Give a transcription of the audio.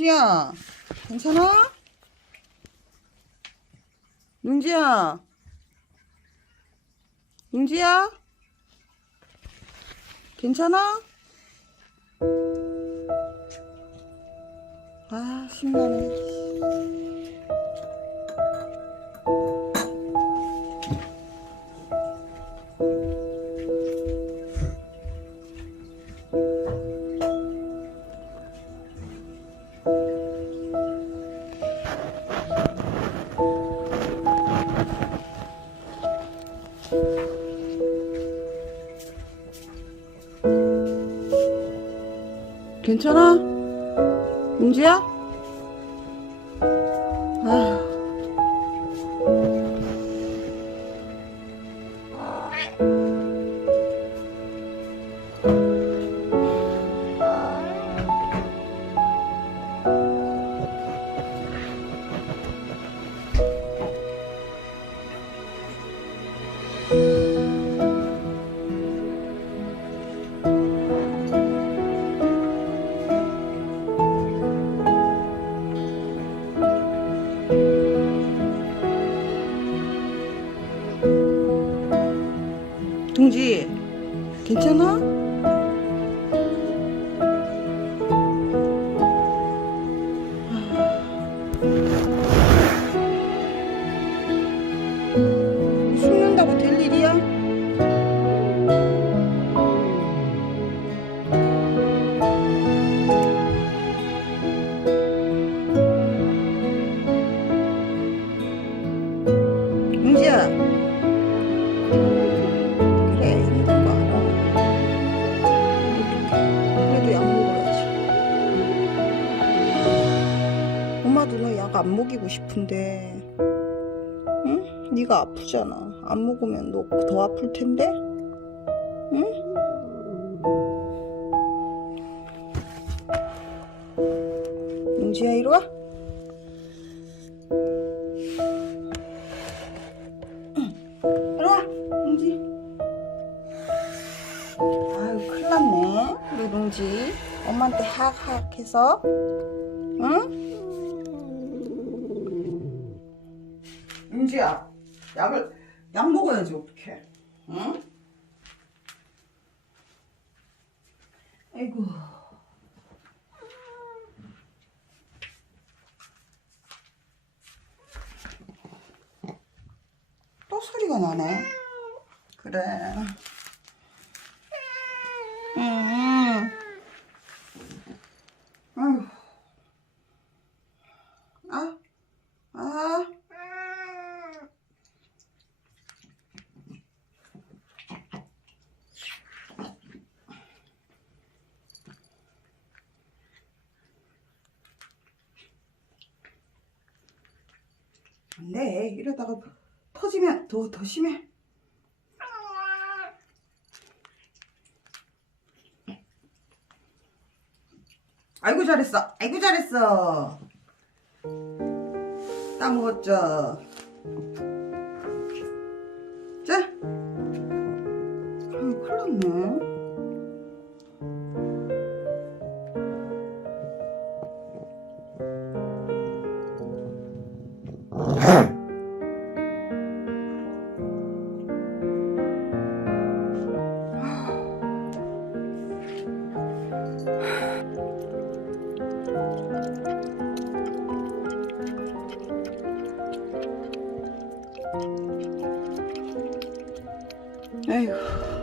능지야, 괜찮아? 능지야, 능지야, 괜찮아? 아, 신나네. 괜찮아? 은지야? 아, 둥지, 괜찮아? 숨는다고 될 일이야? 은지야, 그래, 힘든 거 알아. 그래도 약 먹어야지. 엄마도 너 약 안 먹이고 싶은데, 응? 네가 아프잖아. 안 먹으면 너 더 아플 텐데, 응? 은지야, 이리 와. 이리 와, 은지. 아유, 큰일 났네. 우리 능지. 엄마한테 하악하악 해서. 응? 능지야, 약 먹어야지, 어떡해. 응? 아이고. 또 소리가 나네. 그래. 응. 아휴. 아, 아. 안 돼. 이러다가 터지면 더 심해. 아이고, 잘했어. 아이고, 잘했어. 따먹었죠. 자. 아유, 큰일 났네. 아이고.